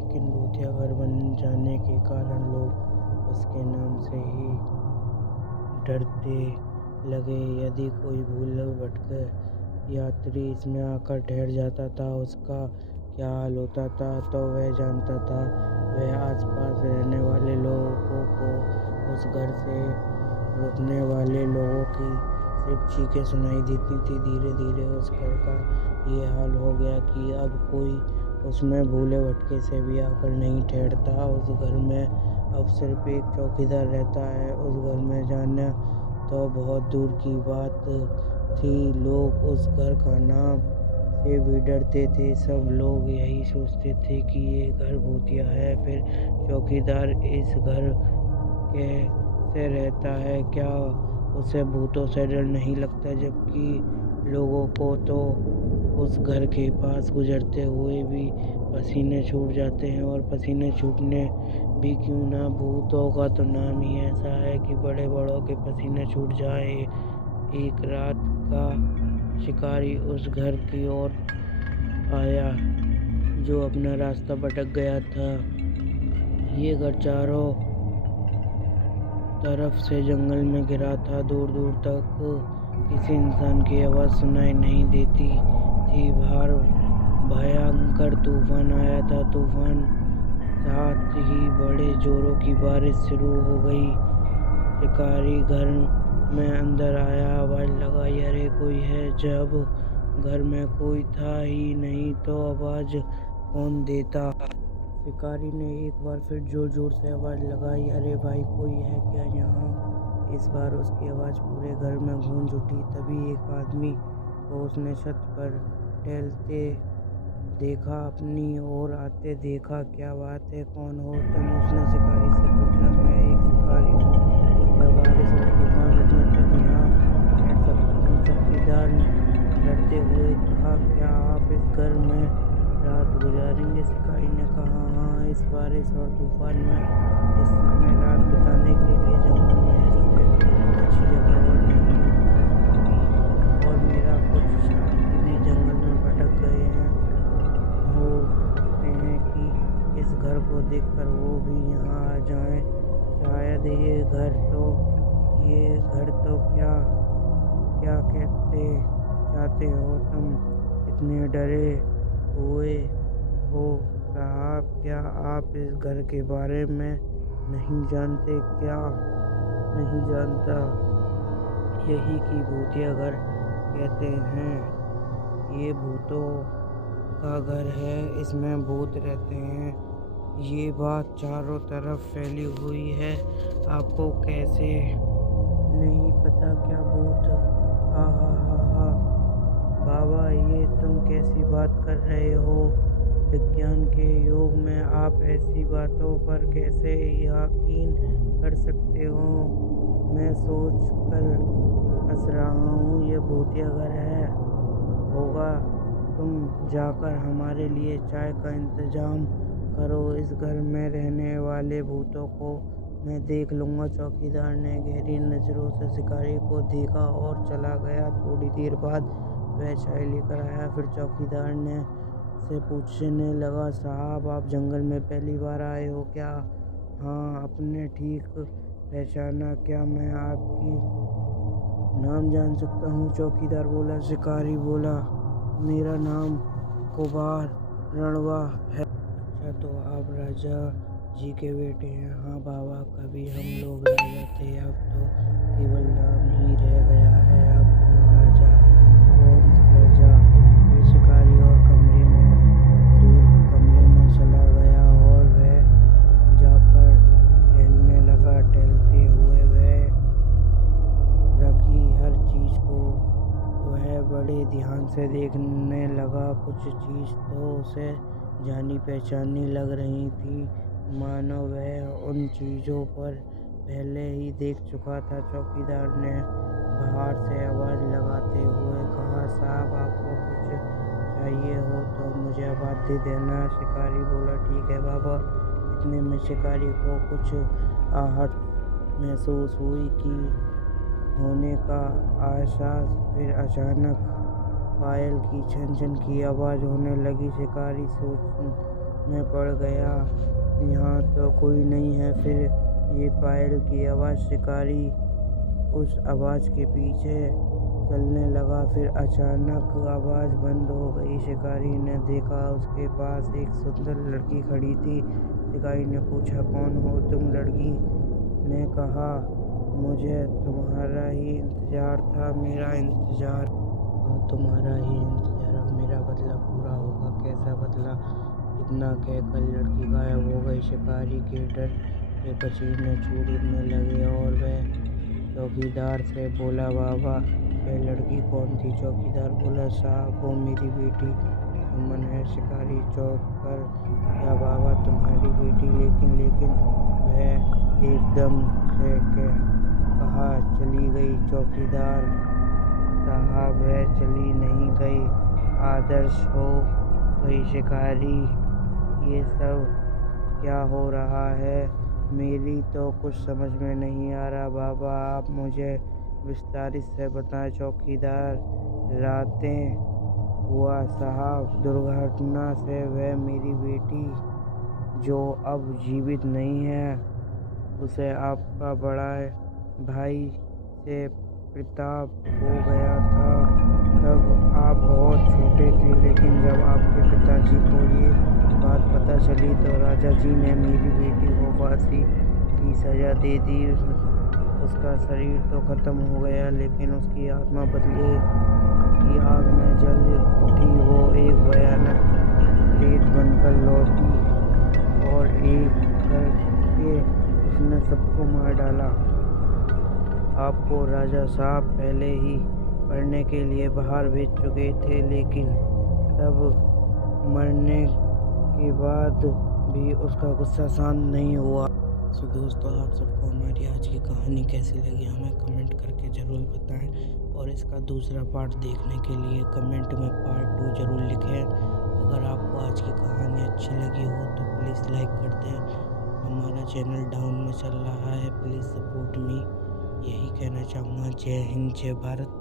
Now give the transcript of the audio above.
लेकिन भूतिया घर बन जाने के कारण लोग उसके नाम से ही डरते लगे। यदि कोई भूल भटक यात्री इसमें आकर ठहर जाता था, उसका क्या हाल होता था तो वह जानता था। वह आसपास रहने वाले लोगों को, उस घर से रुकने वाले लोगों की सिर्फ चीखें सुनाई देती थी। धीरे धीरे उस घर का ये हाल हो गया कि अब कोई उसमें भूले भटके से भी आकर नहीं ठहरता। उस घर में अब सिर्फ एक चौकीदार रहता है। उस घर में जाना तो बहुत दूर की बात थी। लोग उस घर का नाम से भी डरते थे। सब लोग यही सोचते थे कि ये घर भूतिया है। फिर चौकीदार इस घर कैसे रहता है? क्या उसे भूतों से डर नहीं लगता? जबकि लोगों को तो उस घर के पास गुजरते हुए भी पसीने छूट जाते हैं। और पसीने छूटने भी क्यों ना, भूतों का तो नाम ही ऐसा है कि बड़े बड़ों के पसीने छूट जाए। एक रात का शिकारी उस घर की ओर आया जो अपना रास्ता भटक गया था। ये घर चारों तरफ से जंगल में घिरा था। दूर दूर तक किसी इंसान की आवाज़ सुनाई नहीं देती थी। बाहर भयंकर तूफान आया था। तूफान साथ ही बड़े जोरों की बारिश शुरू हो गई। शिकारी घर में अंदर आया, आवाज़ लगाई, अरे कोई है? जब घर में कोई था ही नहीं तो आवाज़ कौन देता? शिकारी ने एक बार फिर जोर जोर से आवाज़ लगाई, अरे भाई कोई है क्या यहाँ? इस बार उसकी आवाज़ पूरे घर में गूंज उठी। तभी एक आदमी को उसने छत पर टहलते देखा, अपनी ओर आते देखा। क्या बात है, कौन हो तुम? उसने शिकारी से पूछा। मैं एक शिकारी हूँ, क्या बारिश और तूफान रुकने तक यहाँ ठहर सकता हूँ? चौकीदार ने डरते हुए कहा, क्या आप इस घर में रात गुजारेंगे? शिकारी ने कहा, हाँ, इस बारिश और तूफान में इस समय रात बिताने के लिए जंगल में इससे अच्छी जगह और नहीं हो सकती। और मेरा कुछ साथी भी जंगल में भटक गए हैं। हो सकते हैं कि इस घर को देखकर वो भी यहाँ आ जाएं। शायद ये घर तो क्या क्या कहते चाहते हो तुम? इतने डरे हुए हो साहब, क्या आप इस घर के बारे में नहीं जानते? क्या नहीं जानता? यही कि भूतिया घर कहते हैं। ये भूतों का घर है, इसमें भूत रहते हैं। ये बात चारों तरफ फैली हुई है। आपको कैसे नहीं पता? क्या भूत? हा हा हा हा। बाबा, ये तुम कैसी बात कर रहे हो? विज्ञान के युग में आप ऐसी बातों पर कैसे यकीन कर सकते हो? मैं सोच कर हंस रहा हूँ। ये भूतिया घर है होगा। तुम जाकर हमारे लिए चाय का इंतजाम करो। इस घर में रहने वाले भूतों को मैं देख लूँगा। चौकीदार ने गहरी नज़रों से शिकारी को देखा और चला गया। थोड़ी देर बाद वह चाय लेकर आया। फिर चौकीदार ने से पूछने लगा, साहब आप जंगल में पहली बार आए हो क्या? हाँ, आपने ठीक पहचाना। क्या मैं आपकी नाम जान सकता हूँ? चौकीदार बोला। शिकारी बोला, मेरा नाम कुमार रणवा है। अच्छा, तो आप राजा जी के बेटे हैं? हाँ बाबा, कभी हम लोग राजा थे, अब तो केवल नाम ही रह गया है। अब कौन राजा कौन प्रजा? फिर शिकारी और दूर कमरे में चला गया और वह जाकर टहलने लगा। टहलते हुए वह रखी हर चीज़ को वह बड़े ध्यान से देखने लगा। कुछ चीज़ तो उसे जानी पहचानी लग रही थी, मानो वह उन चीज़ों पर पहले ही देख चुका था। चौकीदार ने बाहर से आवाज़ लगाते हुए कहा, साहब आपको कुछ चाहिए हो तो मुझे आवाज़ दे देना। शिकारी बोला, ठीक है बाबा। इतने में शिकारी को कुछ आहट महसूस हुई कि होने का एहसास। फिर अचानक पायल की छन छन की आवाज़ होने लगी। शिकारी सोचने मैं पड़ गया। यहाँ तो कोई नहीं है। फिर ये पायल की आवाज़। शिकारी उस आवाज़ के पीछे चलने लगा। फिर अचानक आवाज़ बंद हो गई। शिकारी ने देखा उसके पास एक सुंदर लड़की खड़ी थी। शिकारी ने पूछा, कौन हो तुम? लड़की ने कहा, मुझे तुम्हारा ही इंतज़ार था। मेरा इंतज़ार और तुम्हारा ही इंतज़ार, अब मेरा बदला पूरा होगा। कैसा बदला? इतना कहकर लड़की गायब हो गई। शिकारी के डर से पसीने छूटने लगे और वह चौकीदार से बोला, बाबा वह लड़की कौन थी? चौकीदार बोला, साहब वो मेरी बेटी सुमन है। शिकारी चौंक कर, क्या बाबा तुम्हारी बेटी? लेकिन वह एकदम से कहाँ चली गई? चौकीदार साहब वह चली नहीं गई, आदर्श हो गई। शिकारी, ये सब क्या हो रहा है? मेरी तो कुछ समझ में नहीं आ रहा। बाबा आप मुझे विस्तारित से बताएं। चौकीदार, रातें हुआ साहब। दुर्घटना से वह मेरी बेटी जो अब जीवित नहीं है, उसे आपका बड़ा भाई से प्रताप हो गया था। तब आप बहुत छोटे थे, लेकिन जब आपके पिताजी को ये बात पता चली तो राजा जी ने मेरी बेटी को फांसी की सज़ा दे दी। उसका शरीर तो खत्म हो गया, लेकिन उसकी आत्मा बदले की आग में जल उठी। वो एक भयानक प्रेत बनकर लौटी और एक करके उसने सबको मार डाला। आपको राजा साहब पहले ही पढ़ने के लिए बाहर भेज चुके थे, लेकिन सब मरने के बाद भी उसका गुस्सा शांत नहीं हुआ। तो दोस्तों, आप सबको हमारी आज की कहानी कैसी लगी हमें कमेंट करके ज़रूर बताएं, और इसका दूसरा पार्ट देखने के लिए कमेंट में पार्ट 2 ज़रूर लिखें। अगर आपको आज की कहानी अच्छी लगी हो तो प्लीज़ लाइक कर दें। हमारा चैनल डाउन में चल रहा है, प्लीज़ सपोर्ट मी। यही कहना चाहूँगा। जय हिंद, जय भारत।